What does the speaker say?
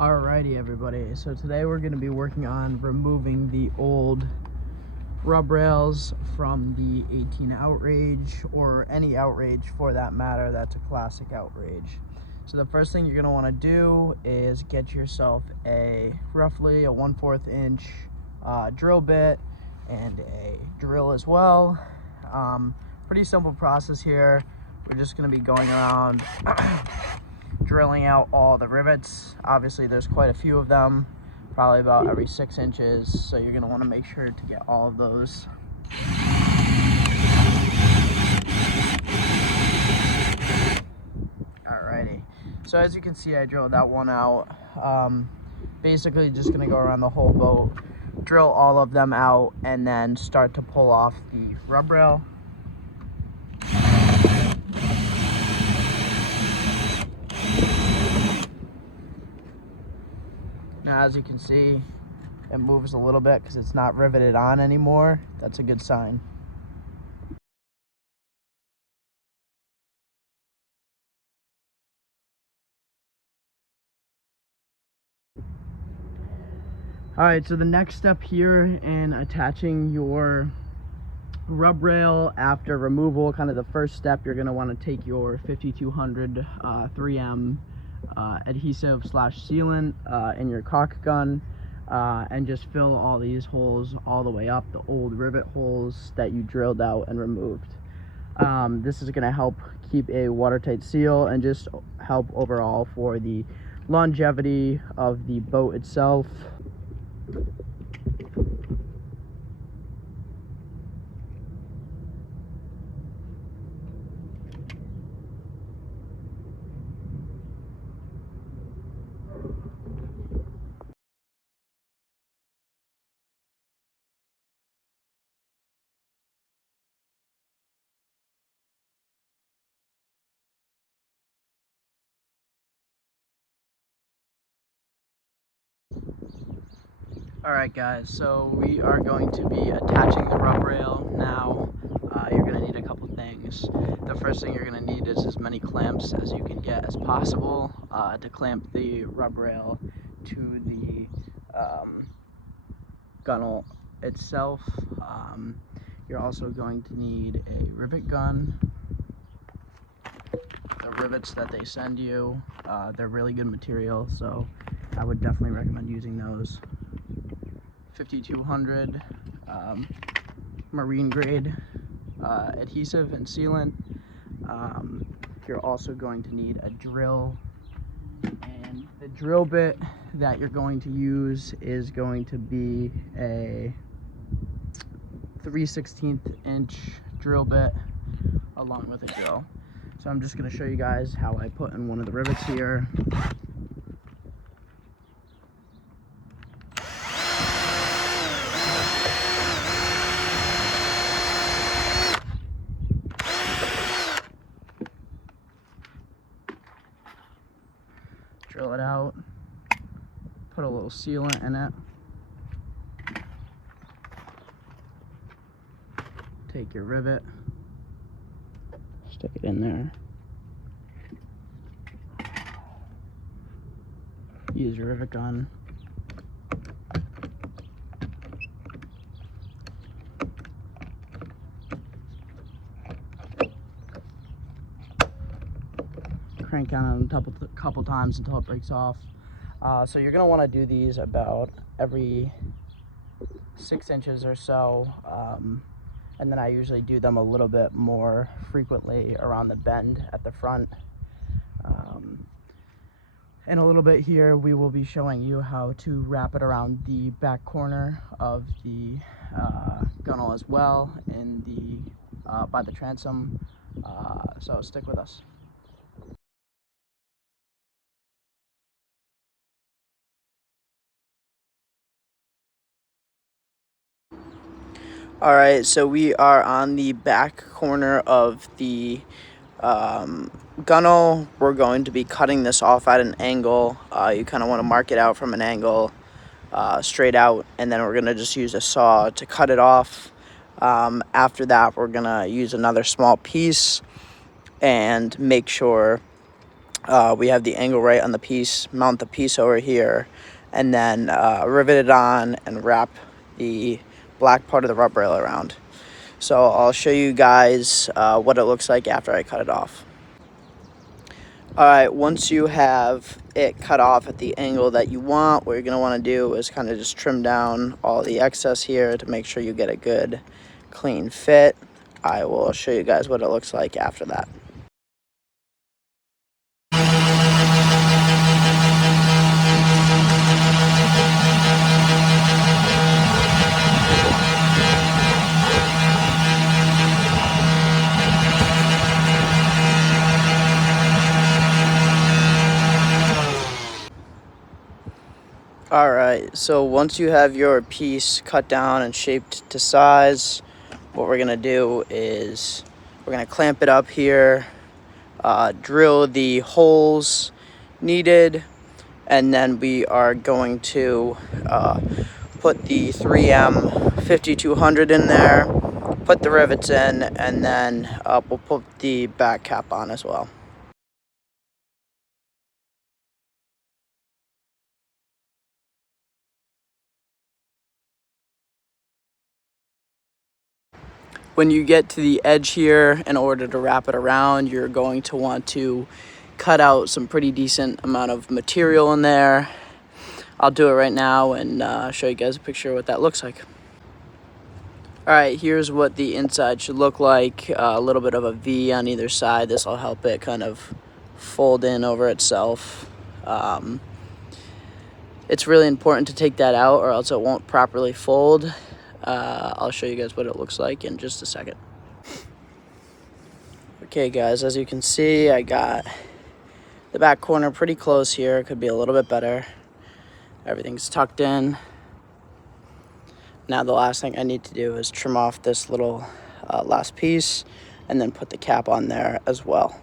Alrighty everybody, so today we're going to be working on removing the old rub rails from the 18 Outrage, or any Outrage for that matter that's a classic Outrage. So the first thing you're going to want to do is get yourself roughly a 1/4 inch drill bit and a drill as well. Pretty simple process here. We're just going to be going around drilling out all the rivets. Obviously there's quite a few of them, probably about every 6 inches, so you're going to want to make sure to get all of those. Alrighty, so as you can see, I drilled that one out. Basically just going to go around the whole boat, drill all of them out, and then start to pull off the rub rail. Now, as you can see, it moves a little bit because it's not riveted on anymore. That's a good sign. Alright, so the next step here in attaching your rub rail after removal, kind of the first step, you're going to want to take your 5200 3M adhesive / sealant in your caulk gun and just fill all these holes all the way up, the old rivet holes that you drilled out and removed. This is going to help keep a watertight seal and just help overall for the longevity of the boat itself. Alright guys, so we are going to be attaching the rub rail now. You're going to need a couple things. The first thing you're going to need is as many clamps as you can get as possible to clamp the rub rail to the gunnel itself. You're also going to need a rivet gun. The rivets that they send you, they're really good material, so I would definitely recommend using those. 5200 marine grade adhesive and sealant. You're also going to need a drill, and the drill bit that you're going to use is going to be a 3/16 inch drill bit along with a drill. So I'm just going to show you guys how I put in one of the rivets here. Drill it out, put a little sealant in it, take your rivet, stick it in there, use your rivet gun, crank on it a couple times until it breaks off. So you're going to want to do these about every 6 inches or so, and then I usually do them a little bit more frequently around the bend at the front. In a little bit here, we will be showing you how to wrap it around the back corner of the gunnel as well, in the by the transom. So stick with us. All right, so we are on the back corner of the gunnel. We're going to be cutting this off at an angle. You kind of want to mark it out from an angle straight out, and then we're going to just use a saw to cut it off. After that, we're going to use another small piece and make sure We have the angle right on the piece, mount the piece over here, and then rivet it on and wrap the black part of the rub rail around. So I'll show you guys what it looks like after I cut it off. Alright, once you have it cut off at the angle that you want, what you're going to want to do is kind of just trim down all the excess here to make sure you get a good clean fit. I will show you guys what it looks like after that. Alright, so once you have your piece cut down and shaped to size, what we're going to do is we're going to clamp it up here, drill the holes needed, and then we are going to put the 3M 5200 in there, put the rivets in, and then we'll put the back cap on as well. When you get to the edge here, in order to wrap it around, you're going to want to cut out some pretty decent amount of material in there. I'll do it right now and show you guys a picture of what that looks like. Alright, here's what the inside should look like. A little bit of a V on either side. This will help it kind of fold in over itself. It's really important to take that out or else it won't properly fold. I'll show you guys what it looks like in just a second. Okay guys, as you can see, I got the back corner pretty close here. It could be a little bit better. Everything's tucked in. Now the last thing I need to do is trim off this little last piece and then put the cap on there as well.